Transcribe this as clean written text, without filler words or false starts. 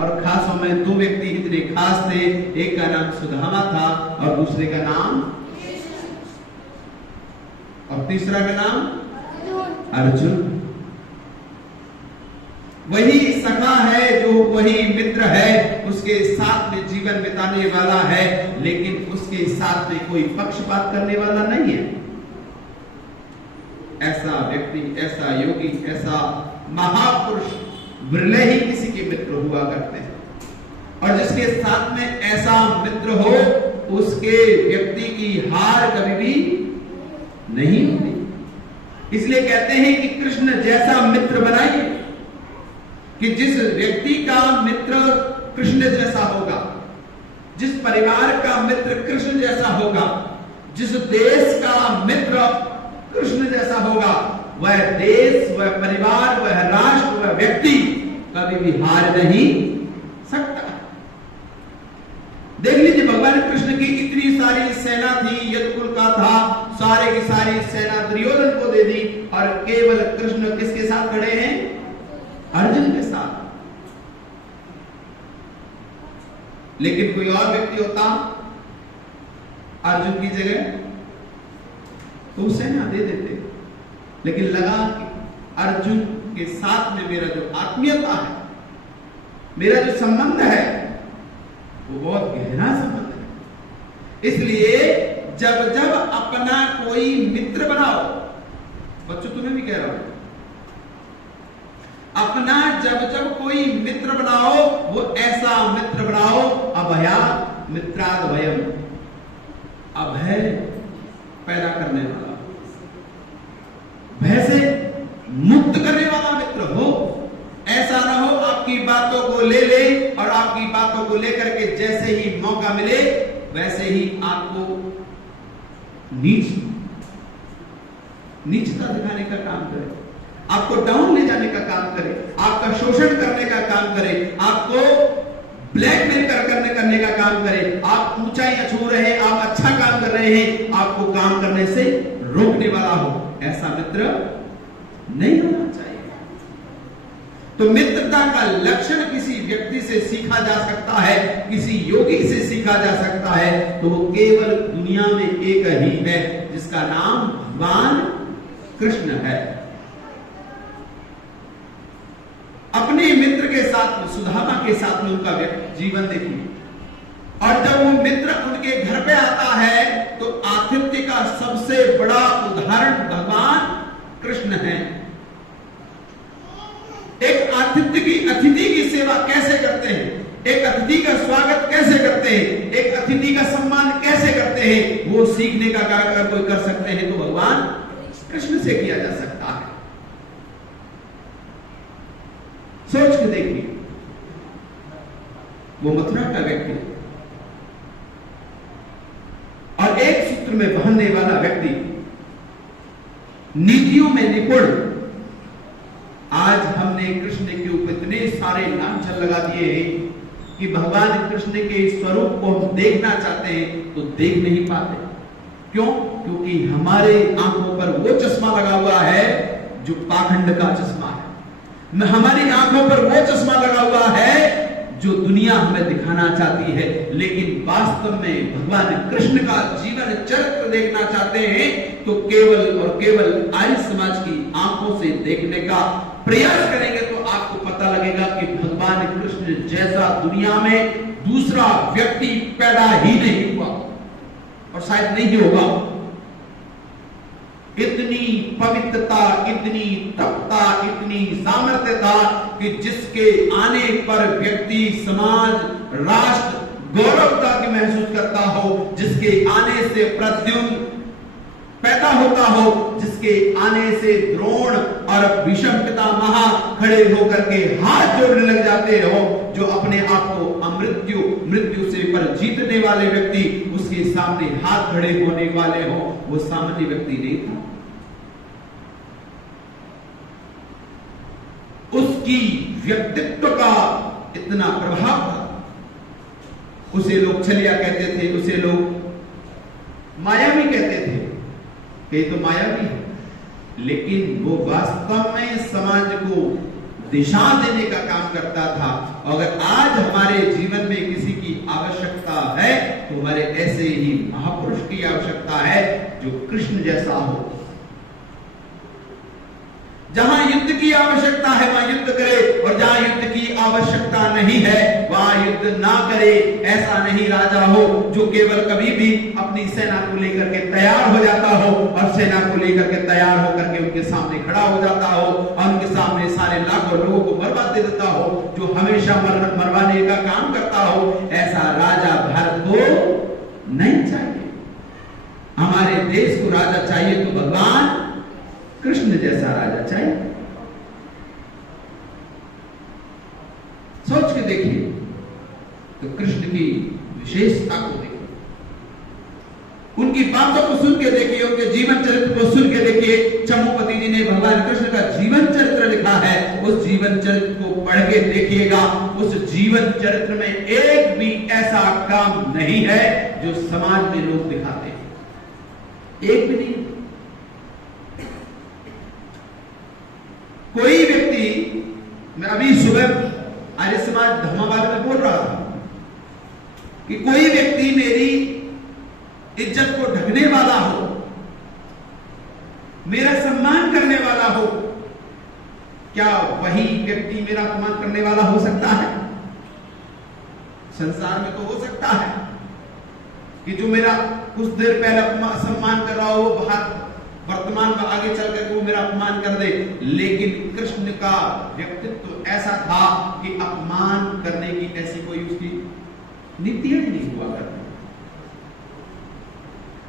और खासों में दो व्यक्ति इतने खास थे, एक का नाम सुदामा था और दूसरे का नाम, और तीसरा का नाम अर्जुन। वही सखा है, जो वही मित्र है, उसके साथ में जीवन बिताने वाला है, लेकिन उसके साथ में कोई पक्षपात करने वाला नहीं है। ऐसा व्यक्ति, ऐसा योगी, ऐसा महापुरुष विरले ही किसी के मित्र हुआ करते हैं, और जिसके साथ में ऐसा मित्र हो उसके व्यक्ति की हार कभी भी नहीं होती। इसलिए कहते हैं कि कृष्ण जैसा मित्र बनाइए, कि जिस व्यक्ति का मित्र कृष्ण जैसा होगा, जिस परिवार का मित्र कृष्ण जैसा होगा, जिस देश का मित्र कृष्ण जैसा होगा, वह देश, वह परिवार, वह राष्ट्र, वह व्यक्ति कभी भी हार नहीं सकता। देख लीजिए, भगवान कृष्ण की इतनी सारी सेना थी, यदुकुल का था, सारे की सारी सेना दुर्योधन को दे दी, और केवल कृष्ण किसके साथ खड़े हैं? अर्जुन के साथ। लेकिन कोई और व्यक्ति होता अर्जुन की जगह, तो सेना दे देते, लेकिन लगा कि अर्जुन के साथ में मेरा जो आत्मीयता है, मेरा जो संबंध है, वो बहुत गहरा संबंध है। इसलिए जब जब अपना कोई मित्र बनाओ, बच्चों तुम्हें भी कह रहा हूं, अपना जब जब कोई मित्र बनाओ, वो ऐसा मित्र बनाओ, अभया मित्राद भयम, अभय पैदा करने वाला, भय से मुक्त करने वाला मित्र हो। ऐसा ना हो आपकी बातों को ले ले और आपकी बातों को लेकर के जैसे ही मौका मिले वैसे ही आपको नीचता दिखाने का काम करे, आपको डाउन ले जाने का काम करे, आपका शोषण करने का काम करे, आपको ब्लैकमेल करने का काम करे, आप ऊंचाइयां छू रहे हैं, आप अच्छा काम कर रहे हैं, आपको काम करने से रोकने वाला हो। ऐसा मित्र नहीं होना चाहिए। तो मित्रता का लक्षण किसी व्यक्ति से सीखा जा सकता है, किसी योगी से सीखा जा सकता है, तो वो केवल दुनिया में एक ही है, जिसका नाम भगवान कृष्ण है। अपने मित्र के साथ में, सुदामा के साथ में उनका जीवन देखिए, और जब वो मित्र उनके घर पे आता है तो आतिथ्य का सबसे बड़ा उदाहरण भगवान कृष्ण है। एक अतिथि की सेवा कैसे करते हैं, एक अतिथि का स्वागत कैसे करते हैं, एक अतिथि का सम्मान कैसे करते हैं, वो सीखने का कार्य अगर कोई कर सकते हैं तो भगवान कृष्ण से किया जा सकता है। सोच के देखिए, वो मथुरा का व्यक्ति और एक सूत्र में बंधने वाला व्यक्ति, नीतियों में निपुण। आज हमने कृष्ण के ऊपर इतने सारे लांछन लगा दिए हैं कि भगवान कृष्ण के स्वरूप को हम देखना चाहते हैं तो देख नहीं पाते। क्यों? क्योंकि हमारे आंखों पर वो चश्मा लगा हुआ है जो पाखंड का चश्मा है, हमारी आंखों पर वो चश्मा लगा हुआ है जो दुनिया हमें दिखाना चाहती है। लेकिन वास्तव में भगवान कृष्ण का जीवन चरित्र देखना चाहते हैं तो केवल और केवल आर्य समाज की आंखों से देखने का प्रयास करेंगे तो आपको पता लगेगा कि भगवान कृष्ण जैसा दुनिया में दूसरा व्यक्ति पैदा ही नहीं हुआ और शायद नहीं होगा। इतनी पवित्रता, इतनी तपता, इतनी सामर्थ्यता कि जिसके आने पर व्यक्ति, समाज, राष्ट्र गौरवता की महसूस करता हो, जिसके आने से प्रद्युम्न पैदा होता हो, जिसके आने से द्रोण और भीष्म पितामह खड़े होकर के हाथ जोड़ने लग जाते हो, जो अपने आप को मृत्यु से पर जीतने वाले व्यक्ति उसके सामने हाथ खड़े होने वाले हो, वो सामान्य व्यक्ति नहीं था। उसकी व्यक्तित्व का इतना प्रभाव था। उसे लोग छलिया कहते थे, उसे लोग मायावी कहते थे, ये तो मायावी है, लेकिन वो वास्तव में समाज को दिशा देने का काम करता था। अगर आज हमारे जीवन में किसी की आवश्यकता है तो हमारे ऐसे ही महापुरुष की आवश्यकता है जो कृष्ण जैसा हो। जहां युद्ध की आवश्यकता है वहां युद्ध करे, और जहां युद्ध की आवश्यकता नहीं है वहां युद्ध ना करे। ऐसा नहीं राजा हो जो केवल कभी भी अपनी सेना को लेकर के तैयार हो जाता हो और सेना को लेकर के तैयार होकर के उनके सामने खड़ा हो जाता हो और उनके सामने सारे लाखों लोगों को बर्बाद दे देता हो, जो हमेशा मरवाने का काम करता हो। ऐसा राजा भारत को नहीं चाहिए। हमारे देश को राजा चाहिए तो भगवान कृष्ण जैसा राजा चाहिए। सोच के देखिए तो कृष्ण की विशेषता को देखिए, उनकी बातों को सुन के देखिए, उनके जीवन चरित्र को सुन के देखिए। चंपूपति जी ने भगवान कृष्ण का जीवन चरित्र लिखा है, उस जीवन चरित्र को पढ़ के देखिएगा। उस जीवन चरित्र में एक भी ऐसा काम नहीं है जो समाज में लोग दिखाते हैं, एक भी नहीं। कोई व्यक्ति, मैं अभी सुबह आर्य समाज धर्माबाद में बोल रहा था कि कोई व्यक्ति मेरी इज्जत को ढकने वाला हो, मेरा सम्मान करने वाला हो, क्या वही व्यक्ति मेरा अपमान करने वाला हो सकता है? संसार में तो हो सकता है कि जो मेरा कुछ देर पहले सम्मान कर रहा हो बाहर वर्तमान में आगे चल कर वो मेरा अपमान कर दे। लेकिन कृष्ण का व्यक्तित्व तो ऐसा था कि अपमान करने की ऐसी कोई उसकी नीति नहीं हुआ करती।